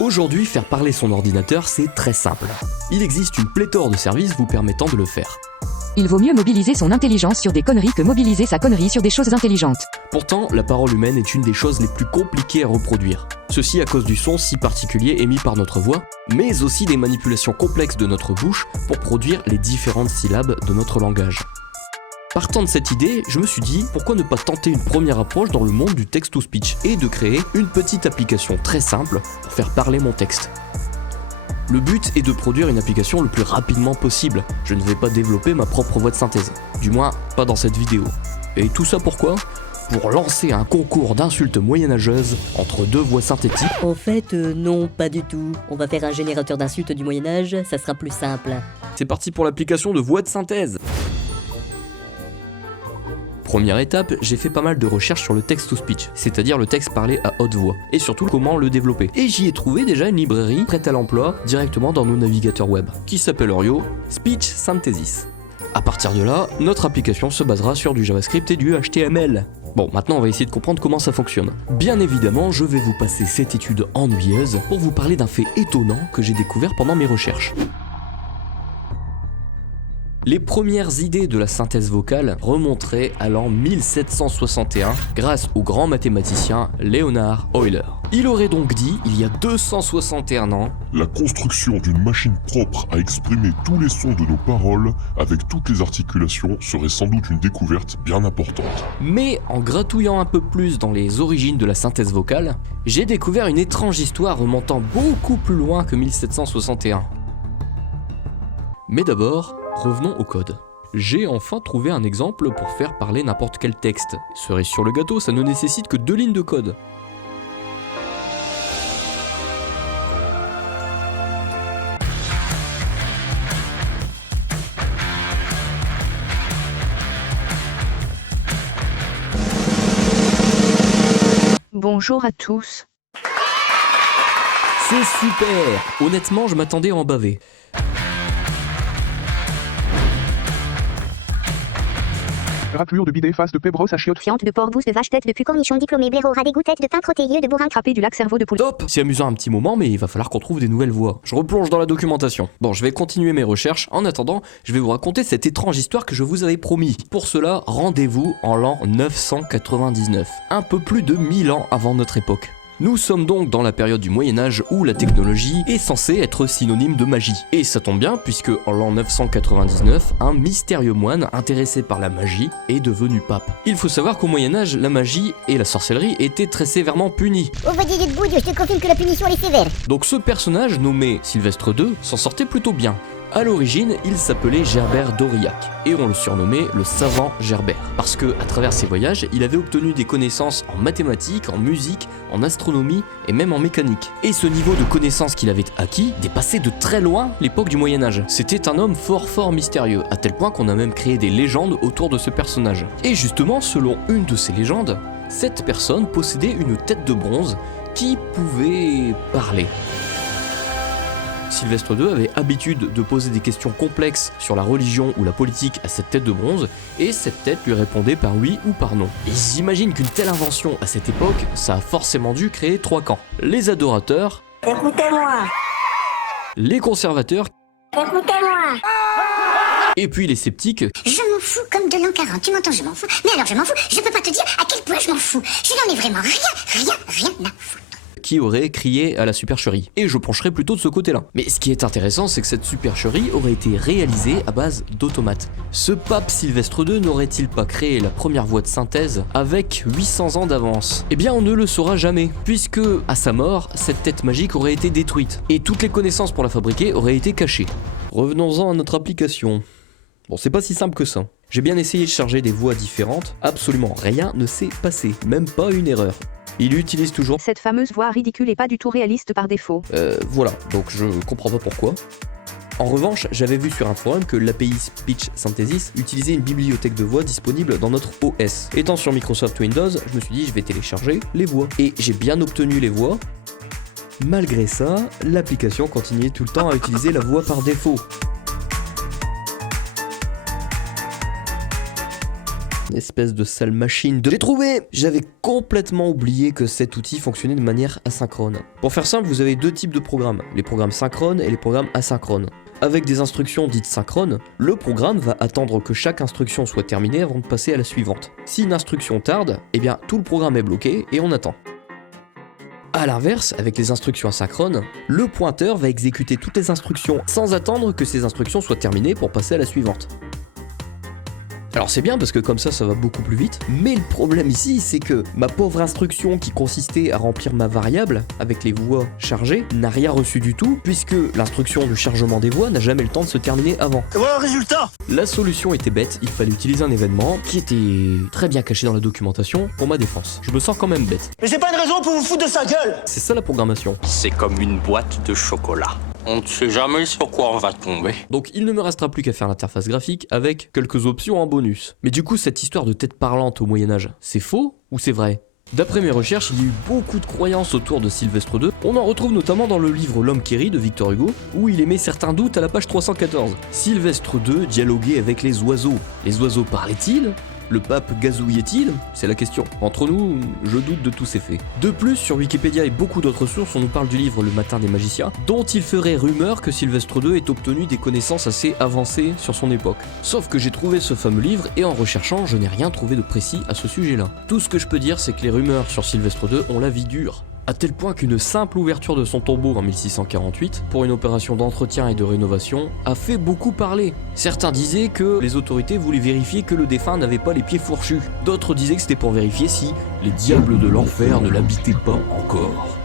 Aujourd'hui, faire parler son ordinateur, c'est très simple. Il existe une pléthore de services vous permettant de le faire. Il vaut mieux mobiliser son intelligence sur des conneries que mobiliser sa connerie sur des choses intelligentes. Pourtant, la parole humaine est une des choses les plus compliquées à reproduire. Ceci à cause du son si particulier émis par notre voix, mais aussi des manipulations complexes de notre bouche pour produire les différentes syllabes de notre langage. Partant de cette idée, je me suis dit pourquoi ne pas tenter une première approche dans le monde du text-to-speech et de créer une petite application très simple pour faire parler mon texte. Le but est de produire une application le plus rapidement possible. Je ne vais pas développer ma propre voix de synthèse. Du moins, pas dans cette vidéo. Et tout ça pourquoi ? Pour lancer un concours d'insultes moyenâgeuses entre deux voix synthétiques. En fait, non, pas du tout. On va faire un générateur d'insultes du Moyen-Âge, ça sera plus simple. C'est parti pour l'application de voix de synthèse. Première étape, j'ai fait pas mal de recherches sur le text-to-speech, c'est-à-dire le texte parlé à haute voix, et surtout comment le développer. Et j'y ai trouvé déjà une librairie prête à l'emploi directement dans nos navigateurs web, qui s'appelle Speech Synthesis. À partir de là, notre application se basera sur du JavaScript et du HTML. Bon, maintenant on va essayer de comprendre comment ça fonctionne. Bien évidemment, je vais vous passer cette étude ennuyeuse pour vous parler d'un fait étonnant que j'ai découvert pendant mes recherches. Les premières idées de la synthèse vocale remonteraient à l'an 1761 grâce au grand mathématicien Leonhard Euler. Il aurait donc dit, il y a 261 ans, la construction d'une machine propre à exprimer tous les sons de nos paroles avec toutes les articulations serait sans doute une découverte bien importante. Mais en gratouillant un peu plus dans les origines de la synthèse vocale, j'ai découvert une étrange histoire remontant beaucoup plus loin que 1761. Mais d'abord, revenons au code. J'ai enfin trouvé un exemple pour faire parler n'importe quel texte. Cerise sur le gâteau, ça ne nécessite que 2 lignes de code. Bonjour à tous. C'est super! Honnêtement, je m'attendais à en baver. Raflure de bidet, face de paix, brosse à chiottes. Fiente de porc, bouse de vache, tête de pu, cornichon diplômé, blaireau, rat d'égoutette, de pain protéieux, de bourrin, Crapé du lac, cerveau de poule. Top! C'est amusant un petit moment, mais il va falloir qu'on trouve des nouvelles voix. Je replonge dans la documentation. Bon, je vais continuer mes recherches. En attendant, je vais vous raconter cette étrange histoire que je vous avais promis. Pour cela, rendez-vous en l'an 999. Un peu plus de 1000 ans avant notre époque. Nous sommes donc dans la période du Moyen-Âge où la technologie est censée être synonyme de magie. Et ça tombe bien puisque en l'an 999, un mystérieux moine intéressé par la magie est devenu pape. Il faut savoir qu'au Moyen-Âge, la magie et la sorcellerie étaient très sévèrement punies. On va dire de bout, je te confirme que la punition est sévère. Donc ce personnage nommé Sylvestre II s'en sortait plutôt bien. A l'origine, il s'appelait Gerbert d'Aurillac, et on le surnommait le savant Gerbert, parce que, à travers ses voyages, il avait obtenu des connaissances en mathématiques, en musique, en astronomie et même en mécanique. Et ce niveau de connaissances qu'il avait acquis dépassait de très loin l'époque du Moyen-Âge. C'était un homme fort mystérieux, à tel point qu'on a même créé des légendes autour de ce personnage. Et justement, selon une de ces légendes, cette personne possédait une tête de bronze qui pouvait parler. Sylvestre II avait habitude de poser des questions complexes sur la religion ou la politique à cette tête de bronze, et cette tête lui répondait par oui ou par non. Et j'imagine qu'une telle invention à cette époque, ça a forcément dû créer 3 camps. Les adorateurs, Écoutez-moi, les conservateurs, écoutez-moi. et puis les sceptiques, Je m'en fous comme de l'an 40, tu m'entends, je m'en fous. Mais alors je m'en fous, je peux pas te dire à quel point je m'en fous. Je n'en ai vraiment rien à foutre. qui auraient crié à la supercherie. Et je pencherai plutôt de ce côté-là. Mais ce qui est intéressant, c'est que cette supercherie aurait été réalisée à base d'automates. Ce pape Sylvestre II n'aurait-il pas créé la première voie de synthèse avec 800 ans d'avance? Eh bien, on ne le saura jamais, puisque, à sa mort, cette tête magique aurait été détruite, et toutes les connaissances pour la fabriquer auraient été cachées. Revenons-en à notre application. Bon, c'est pas si simple que ça. J'ai bien essayé de charger des voix différentes, absolument rien ne s'est passé, même pas une erreur. Il utilise toujours Cette fameuse voix ridicule et pas du tout réaliste par défaut. voilà, donc je comprends pas pourquoi. En revanche, j'avais vu sur un forum que l'API Speech Synthesis utilisait une bibliothèque de voix disponible dans notre OS. Étant sur Microsoft Windows, je me suis dit je vais télécharger les voix. Et j'ai bien obtenu les voix. Malgré ça, l'application continuait tout le temps à utiliser la voix par défaut. Espèce de sale machine de... J'ai trouvé! J'avais complètement oublié que cet outil fonctionnait de manière asynchrone. Pour faire simple, vous avez deux types de programmes, les programmes synchrones et les programmes asynchrones. Avec des instructions dites synchrones, le programme va attendre que chaque instruction soit terminée avant de passer à la suivante. Si une instruction tarde, eh bien tout le programme est bloqué et on attend. A l'inverse, avec les instructions asynchrones, le pointeur va exécuter toutes les instructions sans attendre que ces instructions soient terminées pour passer à la suivante. Alors c'est bien parce que comme ça va beaucoup plus vite, mais le problème ici c'est que ma pauvre instruction qui consistait à remplir ma variable avec les voies chargées n'a rien reçu du tout puisque l'instruction du chargement des voies n'a jamais le temps de se terminer avant. Et voilà le résultat! La solution était bête, il fallait utiliser un événement qui était très bien caché dans la documentation pour ma défense. Je me sens quand même bête. Mais c'est pas une raison pour vous foutre de sa gueule! C'est ça la programmation. C'est comme une boîte de chocolat. On ne sait jamais sur quoi on va tomber. Donc il ne me restera plus qu'à faire l'interface graphique avec quelques options en bonus. Mais du coup cette histoire de tête parlante au Moyen-Âge, c'est faux ou c'est vrai ? D'après mes recherches, il y a eu beaucoup de croyances autour de Sylvestre II. On en retrouve notamment dans le livre L'Homme qui rit de Victor Hugo, où il émet certains doutes à la page 314. Sylvestre II dialoguait avec les oiseaux. Les oiseaux parlaient-ils ? Le pape gazouillait-il? C'est la question. Entre nous, je doute de tous ces faits. De plus, sur Wikipédia et beaucoup d'autres sources, on nous parle du livre Le Matin des Magiciens, dont il ferait rumeur que Sylvestre II ait obtenu des connaissances assez avancées sur son époque. Sauf que j'ai trouvé ce fameux livre et en recherchant, je n'ai rien trouvé de précis à ce sujet-là. Tout ce que je peux dire, c'est que les rumeurs sur Sylvestre II ont la vie dure. À tel point qu'une simple ouverture de son tombeau en 1648, pour une opération d'entretien et de rénovation, a fait beaucoup parler. Certains disaient que les autorités voulaient vérifier que le défunt n'avait pas les pieds fourchus. D'autres disaient que c'était pour vérifier si les diables de l'enfer ne l'habitaient pas encore.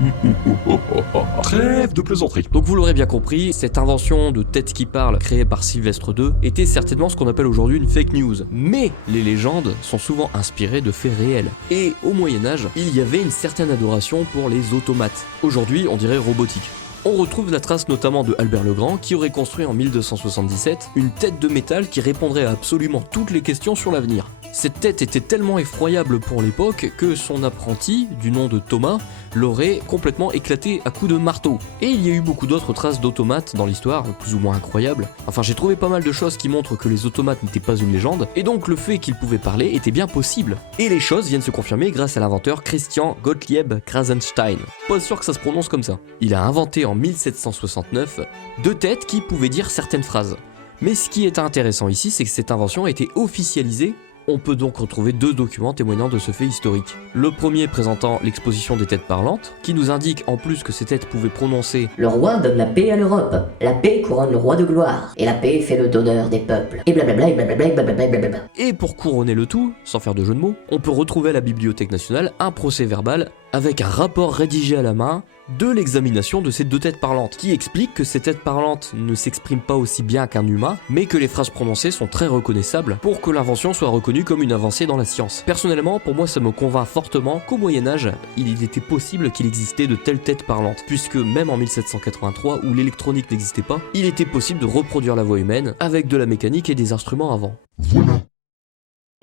Trêve de plaisanterie. Donc vous l'aurez bien compris, cette invention de tête qui parle créée par Sylvestre II était certainement ce qu'on appelle aujourd'hui une fake news. Mais les légendes sont souvent inspirées de faits réels. Et au Moyen-Âge, il y avait une certaine adoration pour les automates. Aujourd'hui, on dirait robotique. On retrouve la trace notamment de Albert le Grand qui aurait construit en 1277 une tête de métal qui répondrait à absolument toutes les questions sur l'avenir. Cette tête était tellement effroyable pour l'époque que son apprenti, du nom de Thomas, l'aurait complètement éclaté à coups de marteau. Et il y a eu beaucoup d'autres traces d'automates dans l'histoire, plus ou moins incroyables. Enfin, j'ai trouvé pas mal de choses qui montrent que les automates n'étaient pas une légende, et donc le fait qu'ils pouvaient parler était bien possible. Et les choses viennent se confirmer grâce à l'inventeur Christian Gottlieb Krasenstein. Pas sûr que ça se prononce comme ça. Il a inventé en 1769 deux têtes qui pouvaient dire certaines phrases. Mais ce qui est intéressant ici, c'est que cette invention a été officialisée. On peut donc retrouver deux documents témoignant de ce fait historique. Le premier présentant l'exposition des têtes parlantes, qui nous indique en plus que ces têtes pouvaient prononcer « Le roi donne la paix à l'Europe, la paix couronne le roi de gloire, et la paix fait le donneur des peuples. » Et blablabla, et blablabla, et blablabla. Et pour couronner le tout, sans faire de jeu de mots, on peut retrouver à la Bibliothèque nationale un procès verbal avec un rapport rédigé à la main de l'examination de ces deux têtes parlantes, qui explique que ces têtes parlantes ne s'expriment pas aussi bien qu'un humain, mais que les phrases prononcées sont très reconnaissables pour que l'invention soit reconnue comme une avancée dans la science. Personnellement, pour moi ça me convainc fortement qu'au Moyen-Âge, il était possible qu'il existait de telles têtes parlantes, puisque même en 1783, où l'électronique n'existait pas, il était possible de reproduire la voix humaine avec de la mécanique et des instruments avant.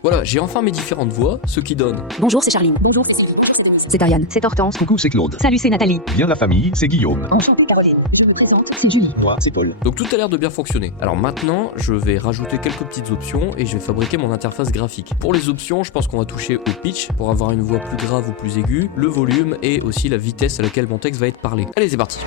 Voilà, j'ai enfin mes différentes voix, ce qui donne. Bonjour, c'est Charline. Bonjour, c'est Sylvie. C'est Ariane. C'est Hortense. Coucou, c'est Claude. Salut, c'est Nathalie. Bien la famille, c'est Guillaume. Enchantée, Caroline. Je me présente, c'est Julie. Moi, c'est Paul. Donc tout a l'air de bien fonctionner. Alors maintenant, je vais rajouter quelques petites options et je vais fabriquer mon interface graphique. Pour les options, je pense qu'on va toucher au pitch pour avoir une voix plus grave ou plus aiguë, le volume et aussi la vitesse à laquelle mon texte va être parlé. Allez, c'est parti.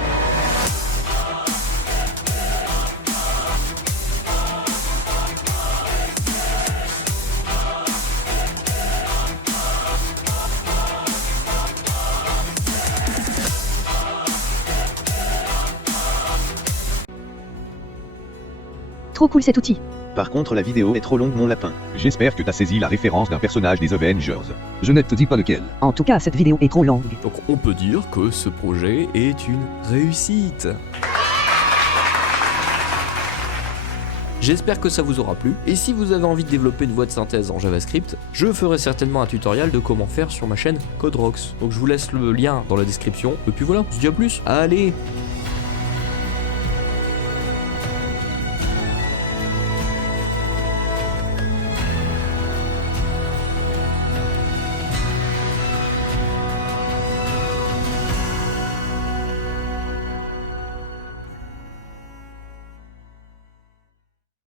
Trop cool cet outil. Par contre, la vidéo est trop longue, mon lapin. J'espère que t'as saisi la référence d'un personnage des Avengers. Je ne te dis pas lequel. En tout cas, cette vidéo est trop longue. Donc on peut dire que ce projet est une réussite. J'espère que ça vous aura plu, et si vous avez envie de développer une voix de synthèse en JavaScript, je ferai certainement un tutoriel de comment faire sur ma chaîne CodeRox. Donc je vous laisse le lien dans la description, et puis voilà, on se dit à plus. Allez!